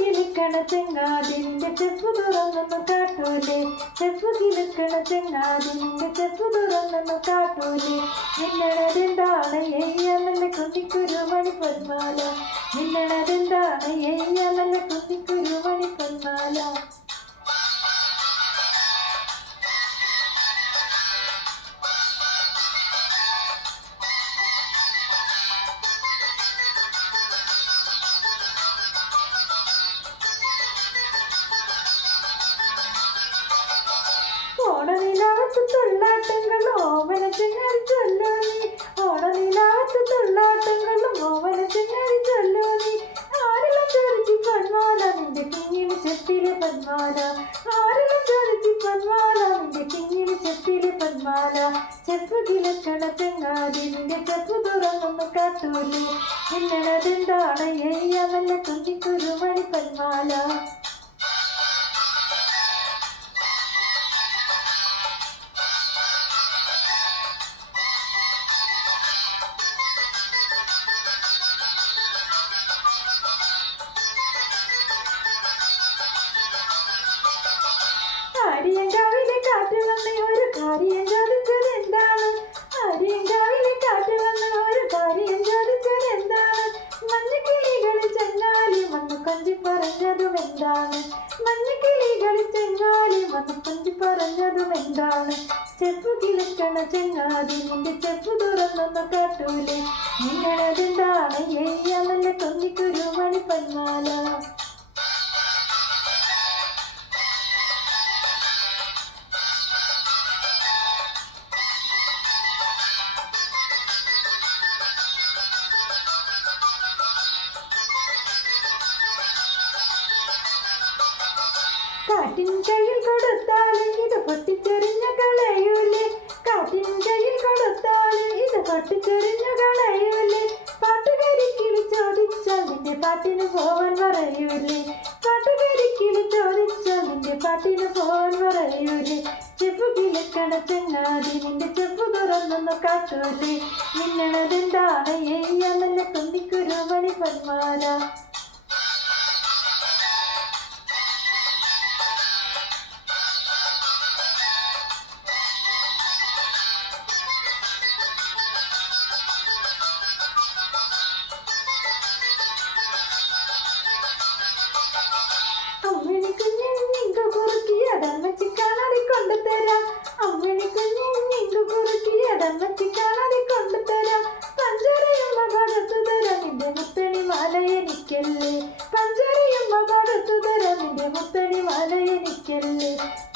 കിലുക്കണ ചെങ്ങാതി നിന്റെ ചെപ്പ് തുറന്നൊന്ന് കാട്ടൂലേ ചെപ്പ് കിലുക്കണ ചെങ്ങാതി നിന്റെ ചെപ്പ് തുറന്നൊന്ന് കാട്ടൂലേ നിന്നതെന്താണ് എയ്യ നല്ല കുന്നിക്കുരു മണി പൊന്മാല നിന്നതെന്താണ് എയ്യ നല്ല കുന്നിക്കുരു മണി പൊന്മാല പൊന്മാല. ആരെല്ലാം ചോദിച്ചു പൊന്മാല? നിന്റെ കിങ്ങിണി ചെപ്പിലെ പന്മാല. ചെപ്പ് കിലക്കണ ചെങ്ങാതി നിന്റെ ചെപ്പ് തുറന്നൊന്ന് കാത്തൂലു നിന്നതെന്താണ് ഏയ്യ നല്ല കുഞ്ഞിക്കുരു പൊന്മാല. കാര്യം ചോദിച്ചത് ചെങ്ങാതി നിന്റെ ചെപ്പ് തുറന്നൊന്ന് കാട്ടൂലേ? നിങ്ങളതെന്താണ്? ഏയ്യ നല്ല കൊന്നിക്കുരു കാറ്റിൻ കയ്യിൽ കൊടുത്താൽ ഇത് പൊട്ടിച്ചെറിഞ്ഞ കളയൂലേ കാറ്റിൻ കയ്യിൽ കൊടുത്താൽ ഇത് പൊട്ടിച്ചെറിഞ്ഞ കളയൂലേ പാട്ടുകാരിക്കിളി ചോദിച്ചാൽ നിന്റെ പാട്ടിന് പോവാൻ പറയൂലേ? പാട്ടുകാരിക്കിളി ചോദിച്ചാൽ നിന്റെ പാട്ടിന് പോവാൻ പറയൂലേ? ചെപ്പ് കിളക്കണ ചെങ്ങാതി നിന്റെ ചെപ്പ് തുറന്നൊന്ന് കാട്ടൂലേ? നിന്നതെന്താണ് ഏയ്യാ നല്ല കുന്നിക്കുരു മണി പന്മാല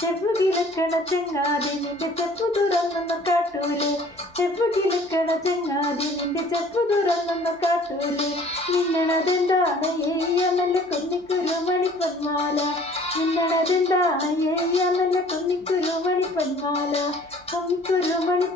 ചെപ്പ് കിളക്കണ ചെങ്ങാതി നിന്റെ ചെപ്പ് തുറന്നൊന്ന് കാട്ടൂലേ ചെപ്പ് കിളക്കണ ചെങ്ങാതി നിന്റെ ചെപ്പ് തുറന്നൊന്ന് കാട്ടൂലേ നിന്നതെന്താണ് ഏയ്യ നല്ല കുഞ്ഞിക്കുരു മണി പൊന്മാല നിന്നതെന്താണ് ഏയ്യ നല്ല കുഞ്ഞിക്കുരു മണി പൊന്മാല കുഞ്ഞിക്കുരു മണി